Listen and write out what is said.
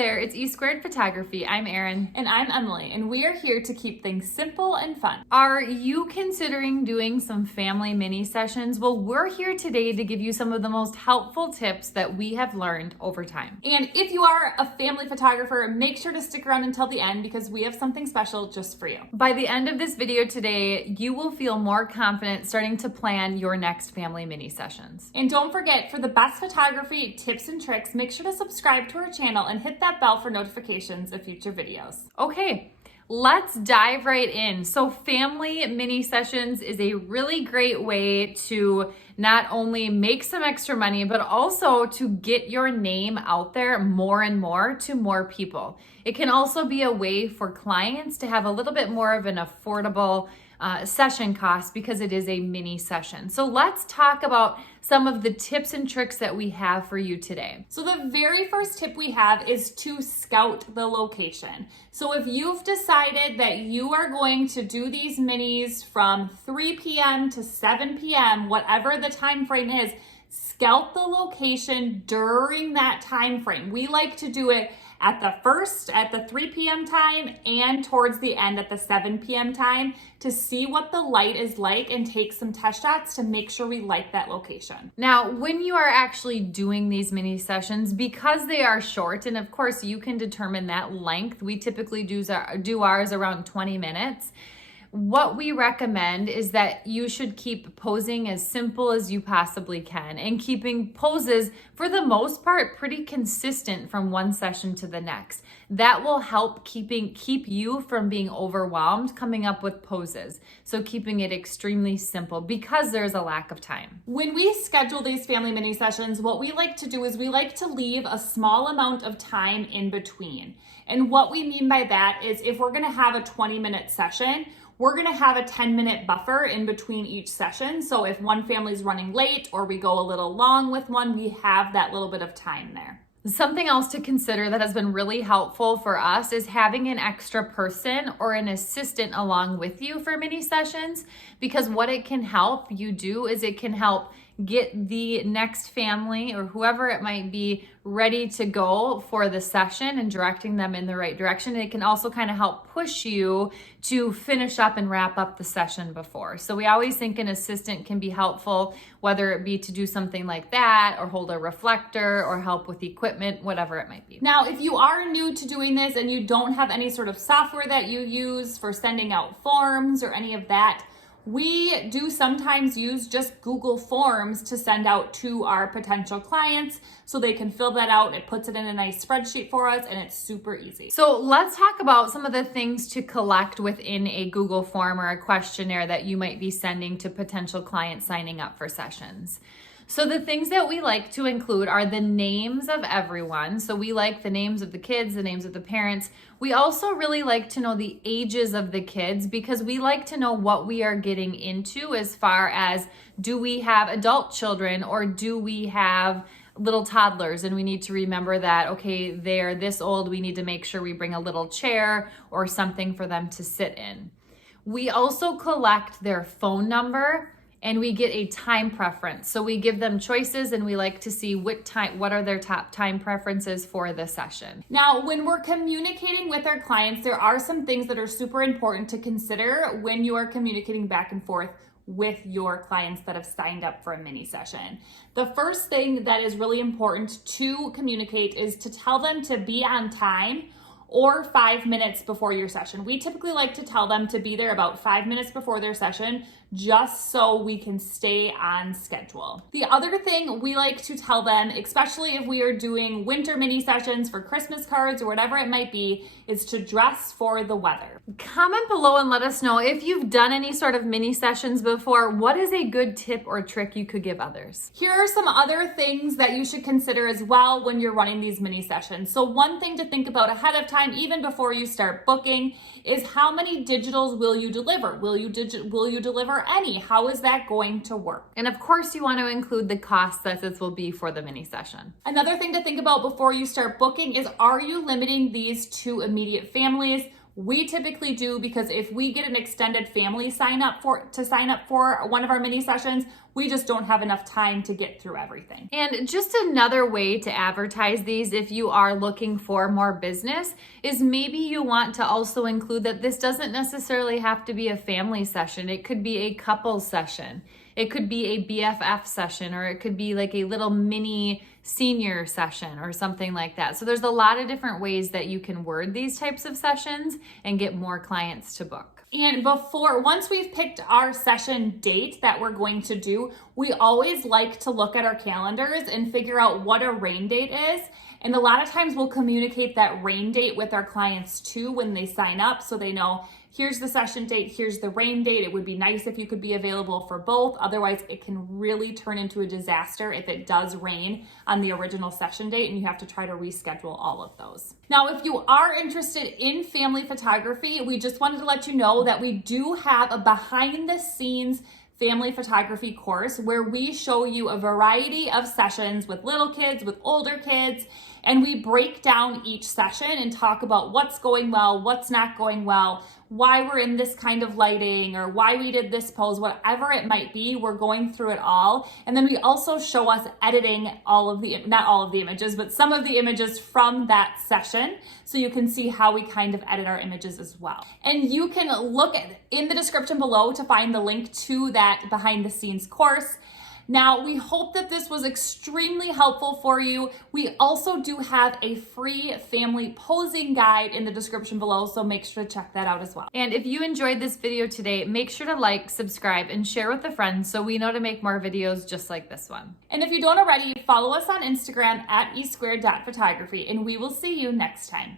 there, it's E Squared Photography. I'm Erin. And I'm Emily, and we are here to keep things simple and fun. Are you considering doing some family mini sessions? Well, we're here today to give you some of the most helpful tips that we have learned over time. And if you are a family photographer, make sure to stick around until the end because we have something special just for you. By the end of this video today, you will feel more confident starting to plan your next family mini sessions. And don't forget, for the best photography tips and tricks, make sure to subscribe to our channel and hit that bell for notifications of future videos. Okay, let's dive right in. So family mini sessions is a really great way to not only make some extra money, but also to get your name out there more and more to more people. It can also be a way for clients to have a little bit more of an affordable session cost because it is a mini session. So let's talk about some of the tips and tricks that we have for you today. So the very first tip we have is to scout the location. So if you've decided that you are going to do these minis from 3 p.m. to 7 p.m., whatever the time frame is, scout the location during that time frame. We like to do it at the 3 p.m. time and towards the end at the 7 p.m. time to see what the light is like and take some test shots to make sure we like that location. Now, when you are actually doing these mini sessions, because they are short, and of course you can determine that length, we typically do ours around 20 minutes. What we recommend is that you should keep posing as simple as you possibly can and keeping poses for the most part pretty consistent from one session to the next. That will help keep you from being overwhelmed coming up with poses. So keeping it extremely simple because there's a lack of time. When we schedule these family mini sessions, what we like to do is we like to leave a small amount of time in between. And what we mean by that is if we're gonna have a 20-minute session, we're gonna have a 10-minute buffer in between each session. So if one family's running late or we go a little long with one, we have that little bit of time there. Something else to consider that has been really helpful for us is having an extra person or an assistant along with you for mini sessions, because what it can help you do is it can help get the next family or whoever it might be ready to go for the session and directing them in the right direction. And it can also kind of help push you to finish up and wrap up the session before. So we always think an assistant can be helpful, whether it be to do something like that or hold a reflector or help with equipment, whatever it might be. Now, if you are new to doing this and you don't have any sort of software that you use for sending out forms or any of that, we do sometimes use just Google Forms to send out to our potential clients so they can fill that out. It puts it in a nice spreadsheet for us and it's super easy. So let's talk about some of the things to collect within a Google form or a questionnaire that you might be sending to potential clients signing up for sessions. So the things that we like to include are the names of everyone. So we like the names of the kids, the names of the parents. We also really like to know the ages of the kids because we like to know what we are getting into as far as, do we have adult children or do we have little toddlers? And we need to remember that, okay, they're this old, we need to make sure we bring a little chair or something for them to sit in. We also collect their phone number, and we get a time preference. So we give them choices and we like to see what are their top time preferences for the session. Now, when we're communicating with our clients, there are some things that are super important to consider when you are communicating back and forth with your clients that have signed up for a mini session. The first thing that is really important to communicate is to tell them to be on time or 5 minutes before your session. We typically like to tell them to be there about 5 minutes before their session, just so we can stay on schedule. The other thing we like to tell them, especially if we are doing winter mini sessions for Christmas cards or whatever it might be, is to dress for the weather. Comment below and let us know if you've done any sort of mini sessions before. What is a good tip or trick you could give others? Here are some other things that you should consider as well when you're running these mini sessions. So one thing to think about ahead of time, even before you start booking, is how many digitals will you deliver? Will you deliver any? How is that going to work? And of course you want to include the cost that this will be for the mini session. Another thing to think about before you start booking is, are you limiting these to immediate families? We typically do, because if we get an extended family sign up for one of our mini sessions, we just don't have enough time to get through everything. And just another way to advertise these, if you are looking for more business, is maybe you want to also include that this doesn't necessarily have to be a family session. It could be a couple session. It could be a BFF session, or it could be like a little mini senior session or something like that. So there's a lot of different ways that you can word these types of sessions and get more clients to book. And once we've picked our session date that we're going to do, we always like to look at our calendars and figure out what a rain date is. And a lot of times we'll communicate that rain date with our clients too when they sign up, so they know, here's the session date, here's the rain date. It would be nice if you could be available for both. Otherwise, it can really turn into a disaster if it does rain on the original session date and you have to try to reschedule all of those. Now, if you are interested in family photography, we just wanted to let you know that we do have a behind the scenes family photography course where we show you a variety of sessions with little kids, with older kids, and we break down each session and talk about what's going well, what's not going well, why we're in this kind of lighting, or why we did this pose, whatever it might be. We're going through it all. And then we also show us editing not all of the images, but some of the images from that session, so you can see how we kind of edit our images as well. And you can look in the description below to find the link to that behind the scenes course. Now, we hope that this was extremely helpful for you. We also do have a free family posing guide in the description below, so make sure to check that out as well. And if you enjoyed this video today, make sure to like, subscribe, and share with a friend so we know to make more videos just like this one. And if you don't already, follow us on Instagram at e2photography, and we will see you next time.